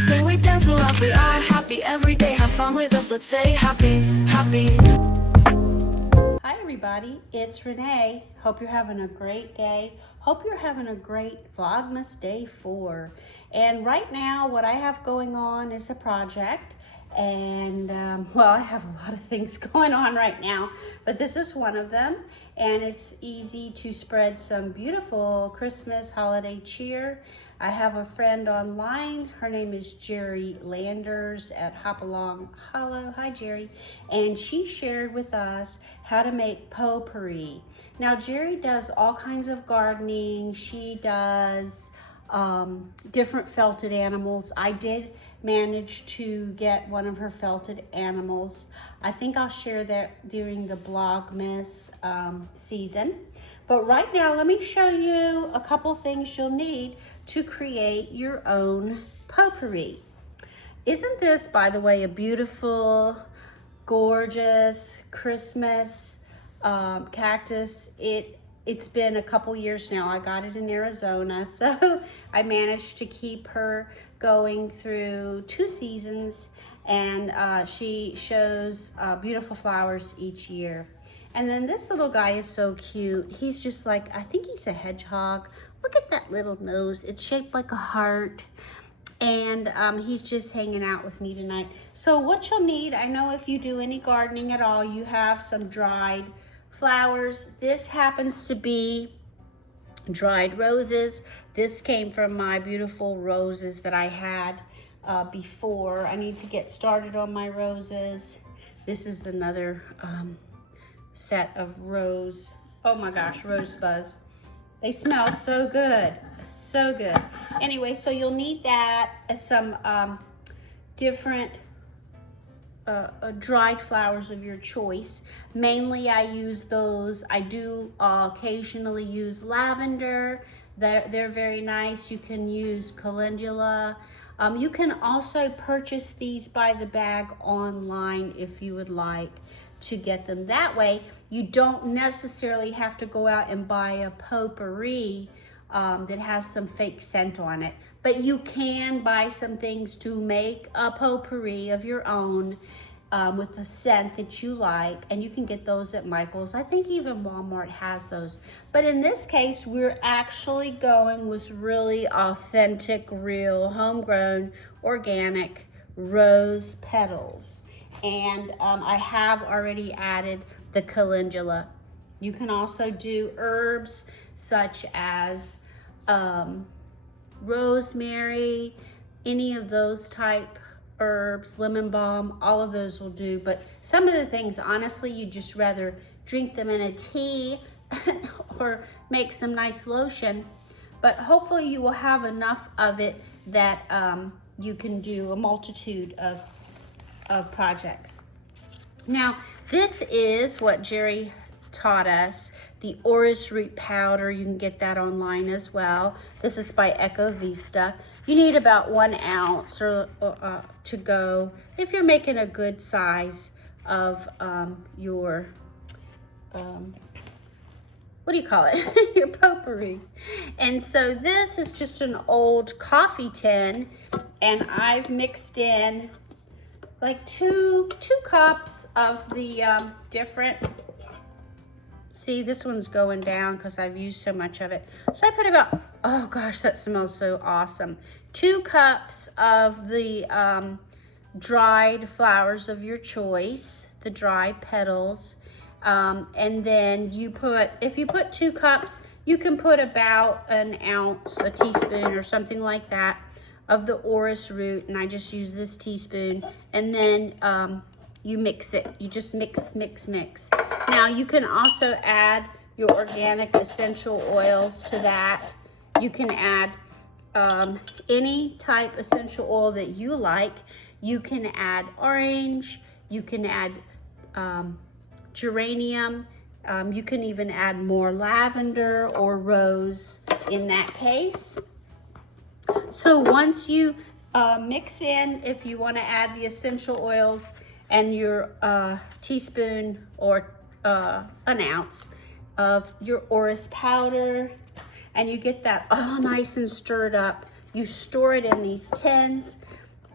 sing, we dance, we laugh, we are happy every day. Have fun with us, let's say happy, happy. Hi everybody, it's Renee. Hope you're having a great day. Hope you're having a great Vlogmas Day 4. And right now what I have going on is a project. And well, I have a lot of things going on right now, but this is one of them. And it's easy to spread some beautiful Christmas holiday cheer. I have a friend online. Her name is Jeri Landers at Hopalong Hollow. Hi, Jeri. And she shared with us how to make popouri. Now, Jeri does all kinds of gardening. She does different felted animals. I did manage to get one of her felted animals. I think I'll share that during the Vlogmas season. But right now, let me show you a couple things you'll need to create your own potpourri. Isn't this, by the way, a beautiful, gorgeous Christmas cactus? It's been a couple years now. I got it in Arizona, so I managed to keep her going through 2 seasons, and she shows beautiful flowers each year. And then this little guy is so cute. He's just like, I think he's a hedgehog. Look at that little nose. It's shaped like a heart. And he's just hanging out with me tonight. So what you'll need, I know if you do any gardening at all, you have some dried flowers. This happens to be dried roses. This came from my beautiful roses that I had before. I need to get started on my roses. This is another set of rose. Oh my gosh, rose buzz. They smell so good, so good. Anyway, so you'll need that, some different dried flowers of your choice. Mainly I use those. I do occasionally use lavender. They're very nice. You can use calendula. You can also purchase these by the bag online if you would like to get them that way. You don't necessarily have to go out and buy a potpourri that has some fake scent on it, but you can buy some things to make a potpourri of your own with the scent that you like, and you can get those at Michael's. I think even Walmart has those. But in this case, we're actually going with really authentic, real, homegrown, organic rose petals. And I have already added the calendula. You can also do herbs such as rosemary, any of those type herbs, lemon balm, all of those will do. But some of the things, honestly, you just rather drink them in a tea or make some nice lotion. But hopefully you will have enough of it that you can do a multitude of projects. Now, this is what Jeri taught us, the orris root powder. You can get that online as well. This is by Eco Vista. You need about 1 ounce to go if you're making a good size of your, what do you call it? Your potpourri. And so this is just an old coffee tin, and I've mixed in like two cups of the different, see, this one's going down because I've used so much of it. So I put about, oh gosh, that smells so awesome. 2 cups of the dried flowers of your choice, the dried petals. And then you put, if you put 2 cups, you can put about 1 ounce, a teaspoon or something like that, of the orris root, and I just use this teaspoon, and then you mix it. You just mix, mix, mix. Now you can also add your organic essential oils to that. You can add any type essential oil that you like. You can add orange, you can add geranium, you can even add more lavender or rose in that case. So once you mix in, if you want to add the essential oils and your teaspoon or 1 ounce of your orris powder, and you get that all nice and stirred up, you store it in these tins.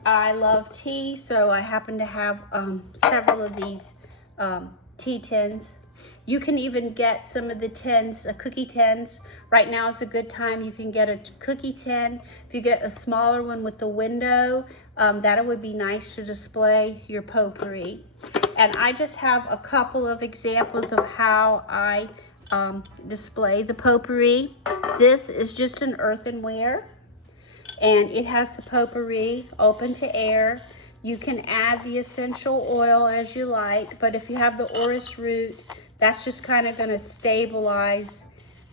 I love tea, so I happen to have several of these tea tins. You can even get some of the tins, cookie tins. Right now is a good time. You can get a cookie tin. If you get a smaller one with the window, that would be nice to display your potpourri. And I just have a couple of examples of how I display the potpourri. This is just an earthenware, and it has the potpourri open to air. You can add the essential oil as you like, but if you have the orris root, that's just kind of going to stabilize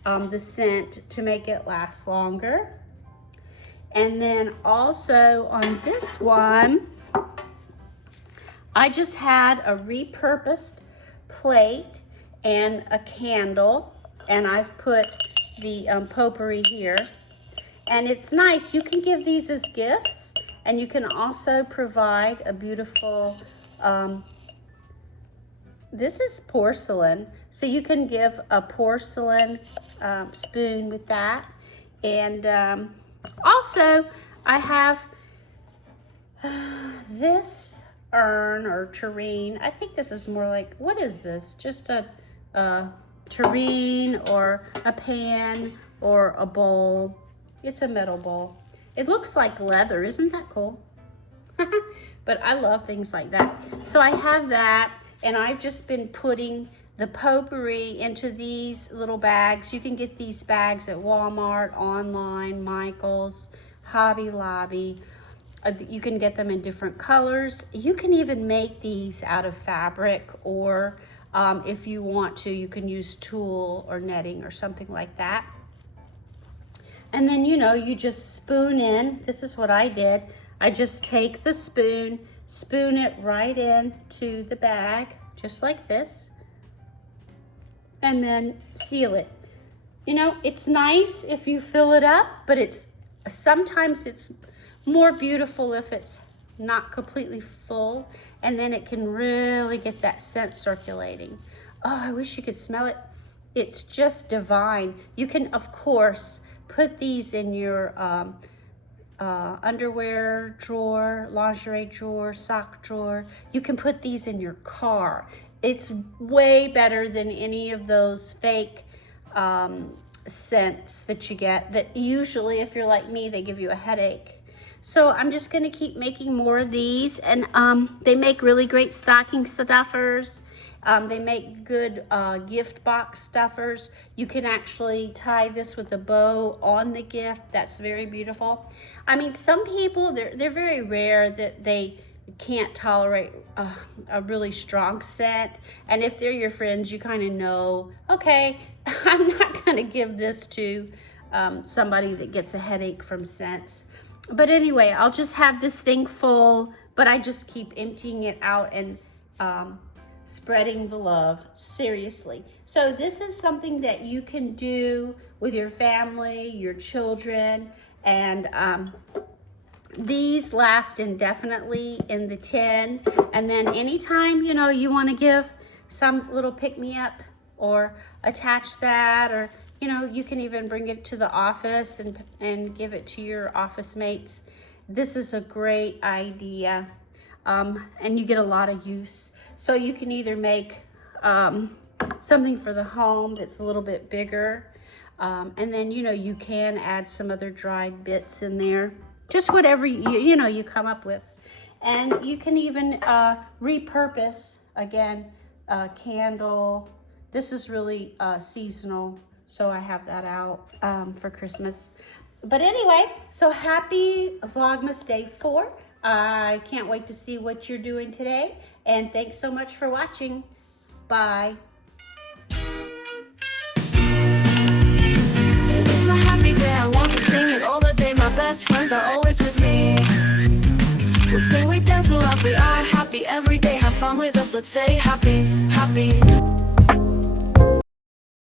the scent to make it last longer. And then also on this one, I just had a repurposed plate and a candle, and I've put the potpourri here. And it's nice, you can give these as gifts, and you can also provide a beautiful, this is porcelain, so you can give a porcelain spoon with that. And also I have this urn or tureen. I think this is more like, what is this? Just a tureen or a pan or a bowl. It's a metal bowl. It looks like leather, isn't that cool? But I love things like that. So I have that, and I've just been putting the potpourri into these little bags. You can get these bags at Walmart, online, Michael's, Hobby Lobby. You can get them in different colors. You can even make these out of fabric, or if you want to, you can use tulle or netting or something like that. And then, you know, you just spoon in. This is what I did. I just take the spoon it right into the bag, just like this, and then seal it. You know, it's nice if you fill it up, but sometimes it's more beautiful if it's not completely full, and then it can really get that scent circulating. Oh, I wish you could smell it. It's just divine. You can, of course, put these in your underwear drawer, lingerie drawer, sock drawer. You can put these in your car. It's way better than any of those fake scents that you get, that usually, if you're like me, they give you a headache. So I'm just gonna keep making more of these, and they make really great stocking stuffers. They make good gift box stuffers. You can actually tie this with a bow on the gift. That's very beautiful. I mean, some people, they're very rare that they can't tolerate a really strong scent. And if they're your friends, you kind of know, okay, I'm not gonna give this to somebody that gets a headache from scents. But anyway, I'll just have this thing full, but I just keep emptying it out and spreading the love, seriously. So this is something that you can do with your family, your children, and these last indefinitely in the tin. And then anytime, you know, you want to give some little pick-me-up or attach that, or, you know, you can even bring it to the office and give it to your office mates. This is a great idea, and you get a lot of use. So you can either make something for the home that's a little bit bigger, and then, you know, you can add some other dried bits in there, just whatever you know you come up with. And you can even repurpose, again, a candle. This is really seasonal, so I have that out for Christmas. But anyway, so happy Vlogmas Day 4. I can't wait to see what you're doing today. And thanks so much for watching. Bye. It's my happy day, I want to sing it all the day. My best friends are always with me. We sing, we dance, we laugh, we are happy every day. Have fun with us, let's say happy, happy.